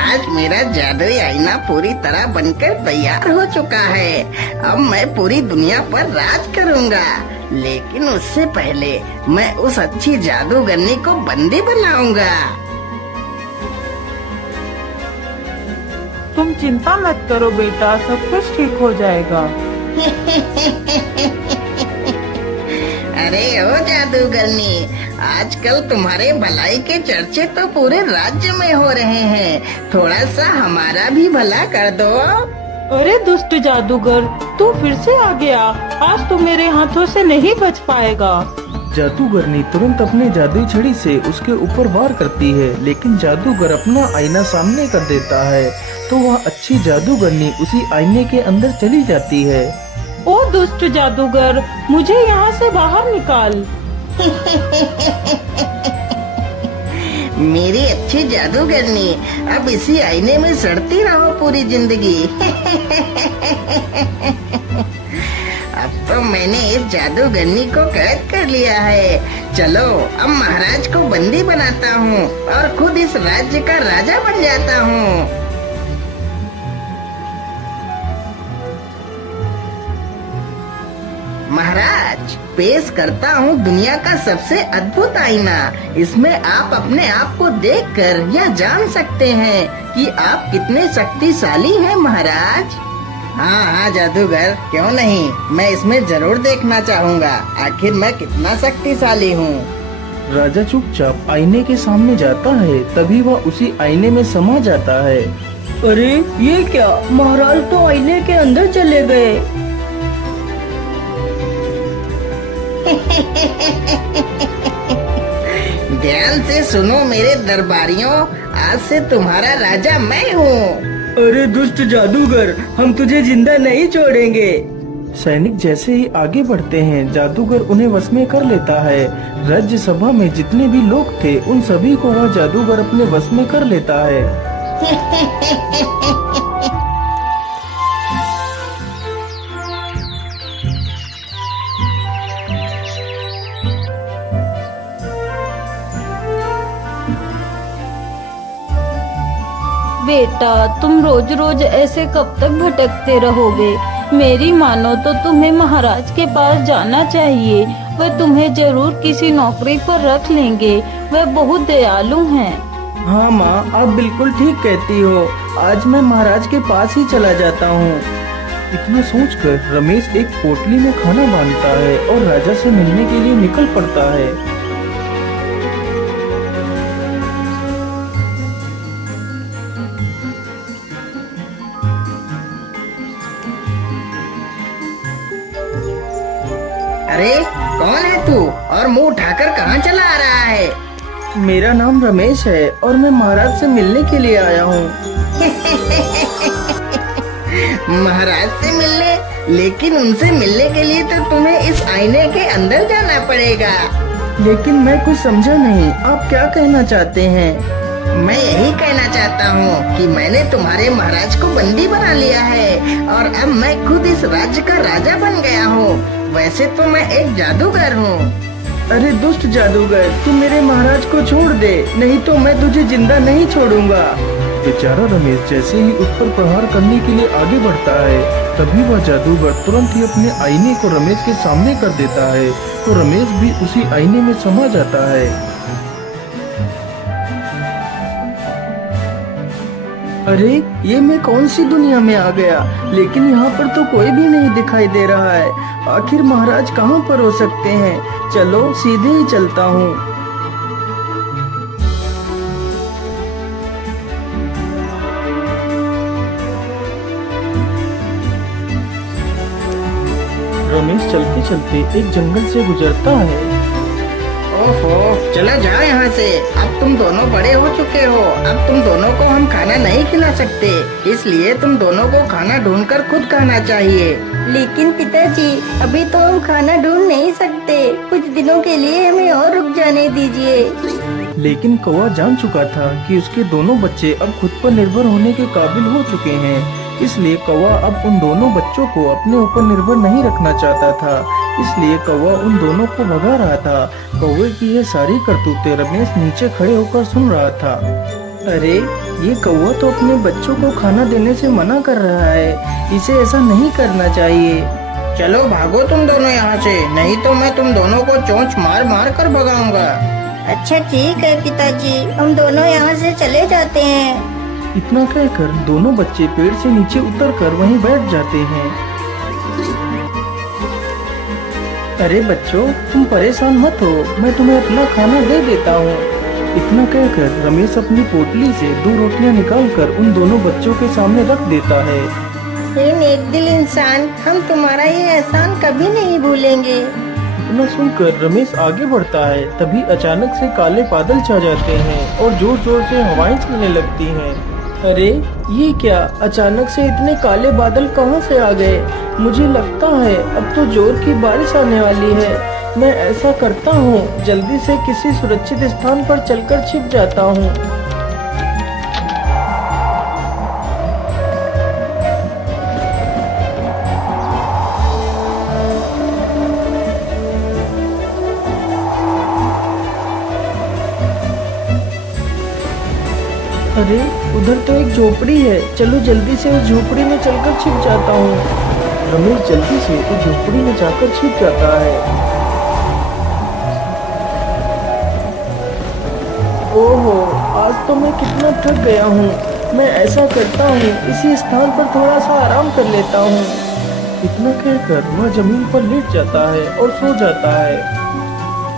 आज मेरा जादुई आईना पूरी तरह बनकर तैयार हो चुका है। अब मैं पूरी दुनिया पर राज करूंगा, लेकिन उससे पहले मैं उस अच्छी जादूगरनी को बंदी बनाऊंगा। तुम चिंता मत करो बेटा, सब कुछ ठीक हो जाएगा। अरे ओ जादूगरनी, आजकल तुम्हारे भलाई के चर्चे तो पूरे राज्य में हो रहे हैं। थोड़ा सा हमारा भी भला कर दो। अरे दुष्ट जादूगर, तू फिर से आ गया। आज तू मेरे हाथों से नहीं बच पाएगा। जादूगरनी तुरंत अपनी जादुई छड़ी से उसके ऊपर वार करती है, लेकिन जादूगर अपना आईना सामने कर देता है तो वह अच्छी जादूगरनी उसी आईने के अंदर चली जाती है। ओ दुष्ट जादूगर, मुझे यहाँ से बाहर निकाल। मेरी अच्छी जादूगरनी, अब इसी आईने में सड़ती रहो पूरी जिंदगी। अब तो मैंने इस जादूगरनी को कैद कर लिया है। चलो अब महाराज को बंदी बनाता हूँ और खुद इस राज्य का राजा बन जाता हूँ। महाराज, पेश करता हूँ दुनिया का सबसे अद्भुत आईना। इसमें आप अपने आप को देखकर यह जान सकते हैं कि आप कितने शक्तिशाली हैं महाराज। हाँ हाँ जादूगर, क्यों नहीं, मैं इसमें जरूर देखना चाहूँगा आखिर मैं कितना शक्तिशाली हूँ। राजा चुपचाप आईने के सामने जाता है, तभी वह उसी आईने में समा जाता है। अरे ये क्या, महाराज तो आईने के अंदर चले गए। ध्यान से सुनो मेरे दरबारियों, आज से तुम्हारा राजा मैं हूँ। अरे दुष्ट जादूगर, हम तुझे जिंदा नहीं छोड़ेंगे। सैनिक जैसे ही आगे बढ़ते हैं, जादूगर उन्हें वश में कर लेता है। राज्य सभा में जितने भी लोग थे, उन सभी को वह जादूगर अपने वश में कर लेता है। बेटा, तुम रोज रोज ऐसे कब तक भटकते रहोगे? मेरी मानो तो तुम्हें महाराज के पास जाना चाहिए। वह तुम्हें जरूर किसी नौकरी पर रख लेंगे। वह बहुत दयालु हैं। हाँ माँ, आप बिल्कुल ठीक कहती हो। आज मैं महाराज के पास ही चला जाता हूँ। इतना सोचकर रमेश एक पोटली में खाना बांधता है और राजा से मिलने के लिए निकल पड़ता है। अरे कौन है तू और मुंह उठाकर कहाँ चला आ रहा है? मेरा नाम रमेश है और मैं महाराज से मिलने के लिए आया हूँ। महाराज से मिलने? लेकिन उनसे मिलने के लिए तो तुम्हें इस आईने के अंदर जाना पड़ेगा। लेकिन मैं कुछ समझा नहीं, आप क्या कहना चाहते हैं? मैं यही कहना चाहता हूँ कि मैंने तुम्हारे महाराज को बंदी बना लिया है और अब मैं खुद इस राज्य का राजा बन गया हूँ। वैसे तो मैं एक जादूगर हूँ। अरे दुष्ट जादूगर, तू मेरे महाराज को छोड़ दे, नहीं तो मैं तुझे जिंदा नहीं छोड़ूंगा। बेचारा रमेश जैसे ही उस पर प्रहार करने के लिए आगे बढ़ता है, तभी वह जादूगर तुरंत ही अपने आईने को रमेश के सामने कर देता है, तो रमेश भी उसी आईने में समा जाता है। अरे ये मैं कौन सी दुनिया में आ गया, लेकिन यहाँ पर तो कोई भी नहीं दिखाई दे रहा है। आखिर महाराज कहाँ पर हो सकते हैं? चलो सीधे ही चलता हूँ। रमेश चलते चलते एक जंगल से गुजरता है। ओहो, चलो जाओ यहाँ से। अब तुम दोनों बड़े हो चुके हो, अब तुम दोनों को हम खाना नहीं खिला सकते, इसलिए तुम दोनों को खाना ढूंढकर खुद खाना चाहिए। लेकिन पिताजी, अभी तो हम खाना ढूंढ नहीं सकते। कुछ दिनों के लिए हमें और रुक जाने दीजिए। लेकिन कौवा जान चुका था कि उसके दोनों बच्चे अब खुद पर निर्भर होने के काबिल हो चुके हैं, इसलिए कौवा अब उन दोनों बच्चों को अपने ऊपर निर्भर नहीं रखना चाहता था। इसलिए कौवा उन दोनों को भगा रहा था। कौवे की ये सारी करतूतें रमेश नीचे खड़े होकर सुन रहा था। अरे ये कौवा तो अपने बच्चों को खाना देने से मना कर रहा है, इसे ऐसा नहीं करना चाहिए। चलो भागो तुम दोनों यहाँ से, नहीं तो मैं तुम दोनों को चोंच मार मार कर भगाऊंगा। अच्छा ठीक है पिताजी, हम दोनों यहाँ से चले जाते हैं। इतना कहकर दोनों बच्चे पेड़ से नीचे उतरकर वहीं बैठ जाते हैं। अरे बच्चों, तुम परेशान मत हो, मैं तुम्हें अपना खाना दे देता हूँ। इतना कहकर रमेश अपनी पोटली से 2 रोटियां निकालकर उन दोनों बच्चों के सामने रख देता है। हे नेक दिल इंसान, हम तुम्हारा ये एहसान कभी नहीं भूलेंगे। इतना सुनकर रमेश आगे बढ़ता है, तभी अचानक से काले बादल छा जाते हैं और जोर जोर से हवाएं चलने लगती हैं। अरे ये क्या, अचानक से इतने काले बादल कहाँ से आ गए? मुझे लगता है अब तो जोर की बारिश आने वाली है। मैं ऐसा करता हूँ, जल्दी से किसी सुरक्षित स्थान पर चलकर छिप जाता हूँ। अरे उधर तो एक झोपड़ी है, चलो जल्दी से उस झोपड़ी में चलकर छिप जाता हूँ। रमेश जल्दी से उस झोपड़ी में जाकर छिप जाता है। ओहो, आज तो मैं कितना थक गया हूँ। मैं ऐसा करता हूँ, इसी स्थान पर थोड़ा सा आराम कर लेता हूँ। इतना कहकर वह जमीन पर लेट जाता है और सो जाता है।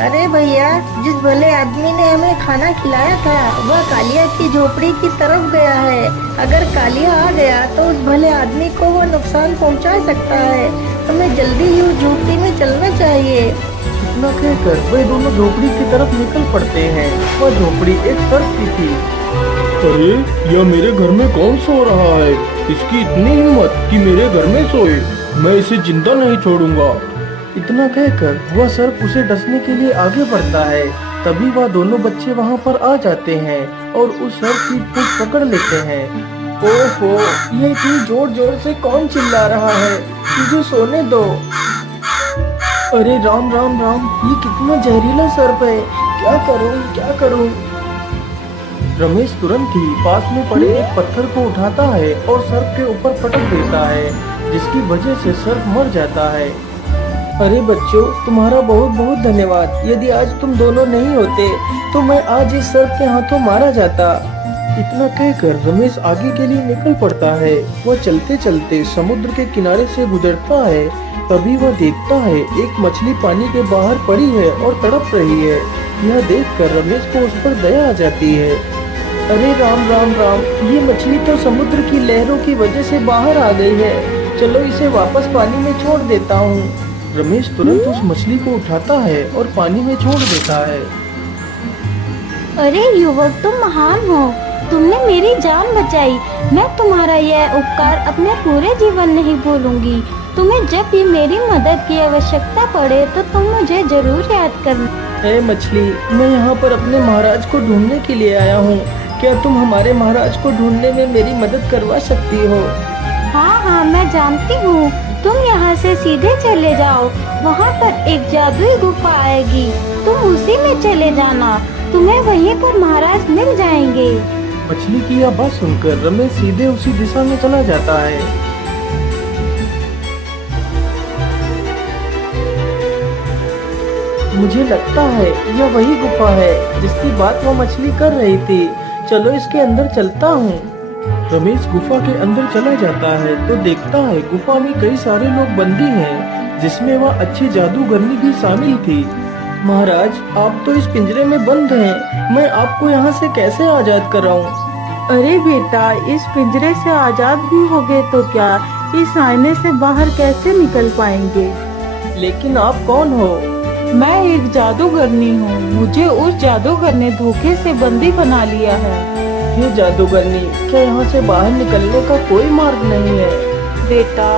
अरे भैया, जिस भले आदमी ने हमें खाना खिलाया था वह कालिया की झोपड़ी की तरफ गया है। अगर कालिया आ गया तो उस भले आदमी को वो नुकसान पहुंचा सकता है। हमें जल्दी ही उस झोपड़ी में चलना चाहिए। इतना कहकर वे दोनों झोपड़ी की तरफ निकल पड़ते हैं। वह झोपड़ी एक सर्प की थी। अरे यह मेरे घर में कौन सो रहा है? इसकी इतनी हिम्मत कि मेरे घर में सोए। मैं इसे जिंदा नहीं छोड़ूंगा। इतना कहकर वह सर्प उसे डसने के लिए आगे बढ़ता है। तभी वह दोनों बच्चे वहां पर आ जाते हैं और उस सर्प की पूंछ पकड़ लेते हैं। ओहो, ये इतनी जोर जोर से कौन चिल्ला रहा है? मुझे सोने दो। अरे राम राम राम, ये कितना जहरीला सर्प है, क्या करूं क्या करूं? रमेश तुरंत ही पास में पड़े एक पत्थर को उठाता है और सर्प के ऊपर पटक देता है, जिसकी वजह से सर्प मर जाता है। अरे बच्चों, तुम्हारा बहुत बहुत धन्यवाद। यदि आज तुम दोनों नहीं होते तो मैं आज इस सर्प के हाथों मारा जाता। इतना कहकर रमेश आगे के लिए निकल पड़ता है। वह चलते चलते समुद्र के किनारे से गुजरता है। तभी वह देखता है एक मछली पानी के बाहर पड़ी है और तड़प रही है। यह देखकर रमेश को उस पर दया आ जाती है। अरे राम राम राम, ये मछली तो समुद्र की लहरों की वजह से बाहर आ गई है। चलो इसे वापस पानी में छोड़ देता हूँ। रमेश तुरंत उस मछली को उठाता है और पानी में छोड़ देता है। अरे युवक, तुम महान हो, तुमने मेरी जान बचाई। मैं तुम्हारा यह उपकार अपने पूरे जीवन नहीं भूलूंगी। तुम्हें जब भी मेरी मदद की आवश्यकता पड़े तो तुम मुझे जरूर याद करना। ए मछली, मैं यहाँ पर अपने महाराज को ढूंढने के लिए आया हूँ। क्या तुम हमारे महाराज को ढूंढने में मेरी मदद करवा सकती हो? हाँ हाँ, मैं जानती हूँ। तुम यहाँ से सीधे चले जाओ, वहाँ पर एक जादुई गुफा आएगी, तुम उसी में चले जाना। तुम्हें वहीं पर महाराज मिल जाएंगे। मछली की यह बात सुनकर रमेश सीधे उसी दिशा में चला जाता है। मुझे लगता है यह वही गुफा है जिसकी बात वह मछली कर रही थी। चलो इसके अंदर चलता हूँ। रमेश गुफा के अंदर चला जाता है तो देखता है गुफा में कई सारे लोग बंदी हैं, जिसमें वह अच्छी जादूगरनी भी शामिल थी। महाराज, आप तो इस पिंजरे में बंद हैं, मैं आपको यहाँ से कैसे आजाद कराऊं? अरे बेटा, इस पिंजरे से आजाद भी हो गए तो क्या, इस आईने से बाहर कैसे निकल पाएंगे? लेकिन आप कौन हो? मैं एक जादूगरनी हूँ। मुझे उस जादूगर ने धोखे से बंदी बना लिया है। ये जादूगरनी, क्या यहाँ से बाहर निकलने का कोई मार्ग नहीं है? बेटा,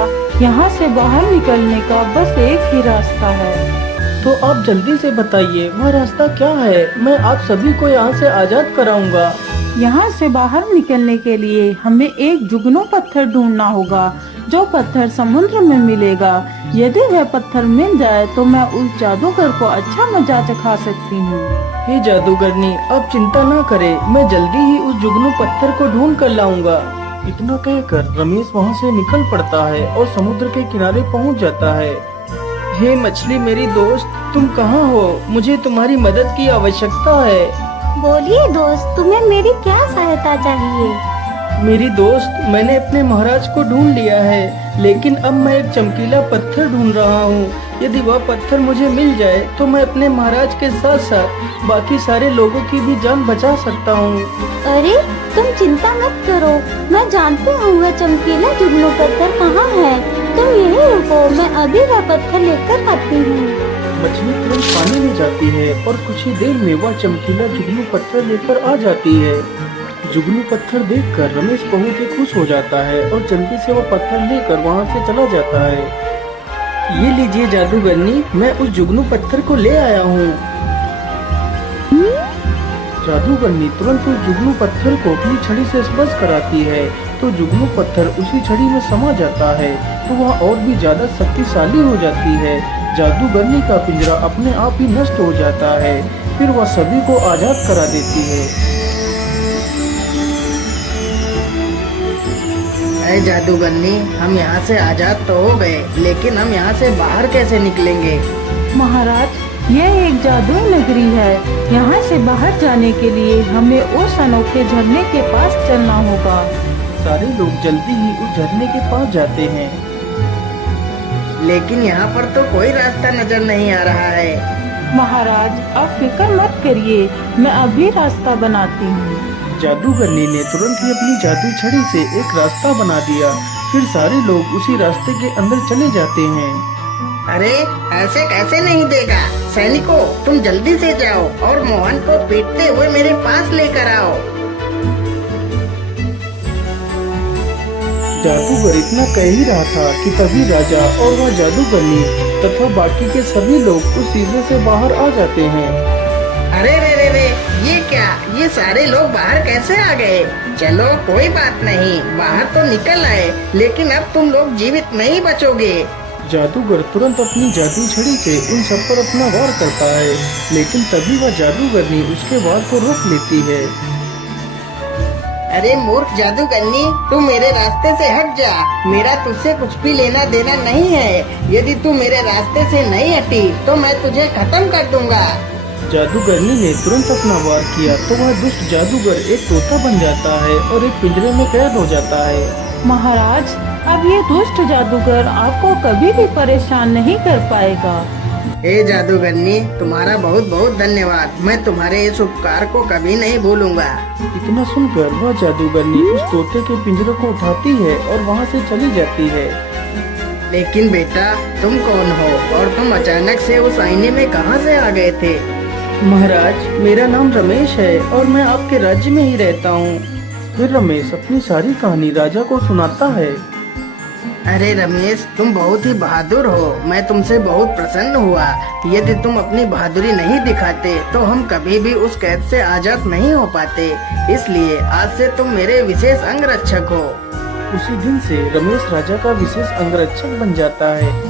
यहाँ से बाहर निकलने का बस एक ही रास्ता है। तो आप जल्दी से बताइए वह रास्ता क्या है, मैं आप सभी को यहाँ से आजाद कराऊंगा। यहाँ से बाहर निकलने के लिए हमें एक जुगनू पत्थर ढूंढना होगा। जो पत्थर समुद्र में मिलेगा, यदि वह पत्थर मिल जाए तो मैं उस जादूगर को अच्छा मजा चखा सकती हूँ। हे जादूगरनी, आप चिंता ना करें, मैं जल्दी ही उस जुगनू पत्थर को ढूंढ कर लाऊंगा। इतना कहकर रमेश वहाँ से निकल पड़ता है और समुद्र के किनारे पहुँच जाता है। हे मछली मेरी दोस्त, तुम कहाँ हो? मुझे तुम्हारी मदद की आवश्यकता है। बोलिए दोस्त, तुम्हें मेरी क्या सहायता चाहिए? मेरी दोस्त, मैंने अपने महाराज को ढूंढ लिया है, लेकिन अब मैं एक चमकीला पत्थर ढूंढ रहा हूँ। यदि वह पत्थर मुझे मिल जाए तो मैं अपने महाराज के साथ साथ बाकी सारे लोगों की भी जान बचा सकता हूँ। अरे तुम चिंता मत करो, मैं जानती हूँ वह चमकीला जुगनू पत्थर कहाँ है। तुम यहीं रुको, मैं अभी वह पत्थर लेकर आती हूँ। मछली तुरंत पानी में जाती है और कुछ ही देर में वह चमकीला जुगनू पत्थर लेकर आ जाती है। जुगनू पत्थर देखकर रमेश बहुत ही खुश हो जाता है और जल्दी से वह पत्थर लेकर वहाँ से चला जाता है। ये लीजिए जादूगरनी, मैं उस जुगनू पत्थर को ले आया हूँ। जादूगरनी तुरंत उस जुगनू पत्थर को अपनी छड़ी से स्पर्श कराती है तो जुगनू पत्थर उसी छड़ी में समा जाता है तो वह और भी ज्यादा शक्तिशाली हो जाती है। जादूगरनी का पिंजरा अपने आप ही नष्ट हो जाता है। फिर वह सभी को आजाद करा देती है। अरे जादूगरनी, हम यहाँ से आजाद तो हो गए, लेकिन हम यहाँ से बाहर कैसे निकलेंगे? महाराज, यह एक जादुई नगरी है। यहाँ से बाहर जाने के लिए हमें उस अनोखे झरने के पास चलना होगा। सारे लोग जल्दी ही उस झरने के पास जाते हैं। लेकिन यहाँ पर तो कोई रास्ता नजर नहीं आ रहा है। महाराज, आप फिक्र मत करिए, मैं अभी रास्ता बनाती हूँ। जादूगरनी ने तुरंत ही अपनी जादू छड़ी से एक रास्ता बना दिया। फिर सारे लोग उसी रास्ते के अंदर चले जाते हैं। अरे ऐसे कैसे नहीं देगा? सैनिकों, तुम जल्दी से जाओ और मोहन को पीटते हुए मेरे पास लेकर आओ। जादूगर इतना कह ही रहा था कि तभी राजा और वह जादूगरनी तथा बाकी के सभी लोग उस सीजन से बाहर आ जाते हैं। अरे रे रे रे, ये क्या? ये सारे लोग बाहर कैसे आ गए? चलो कोई बात नहीं, बाहर तो निकल आए, लेकिन अब तुम लोग जीवित नहीं बचोगे। जादूगर तुरंत अपनी जादू छड़ी से उन सब पर अपना वार करता है, लेकिन तभी वह जादूगरनी उसके वार को रोक लेती है। अरे मूर्ख जादूगरनी, तू मेरे रास्ते से हट जा। मेरा तुझसे कुछ भी लेना देना नहीं है। यदि तू मेरे रास्ते से नहीं हटी तो मैं तुझे खत्म कर दूंगा। जादूगरनी ने तुरंत अपना वार किया तो वह दुष्ट जादूगर एक तोता बन जाता है और एक पिंजरे में कैद हो जाता है। महाराज, अब ये दुष्ट जादूगर आपको कभी भी परेशान नहीं कर पाएगा। हे जादूगरनी, तुम्हारा बहुत बहुत धन्यवाद। मैं तुम्हारे इस उपकार को कभी नहीं भूलूंगा। इतना सुनकर वह जादूगरनी उस तोते के पिंजरे को उठाती है और वहाँ से चली जाती है। लेकिन बेटा, तुम कौन हो और तुम अचानक से उस आईने में कहां से आ गए थे? महाराज, मेरा नाम रमेश है और मैं आपके राज्य में ही रहता हूँ। फिर रमेश अपनी सारी कहानी राजा को सुनाता है। अरे रमेश, तुम बहुत ही बहादुर हो। मैं तुमसे बहुत प्रसन्न हुआ। यदि तुम अपनी बहादुरी नहीं दिखाते तो हम कभी भी उस कैद से आजाद नहीं हो पाते। इसलिए आज से तुम मेरे विशेष अंगरक्षक हो। उसी दिन से रमेश राजा का विशेष अंगरक्षक बन जाता है।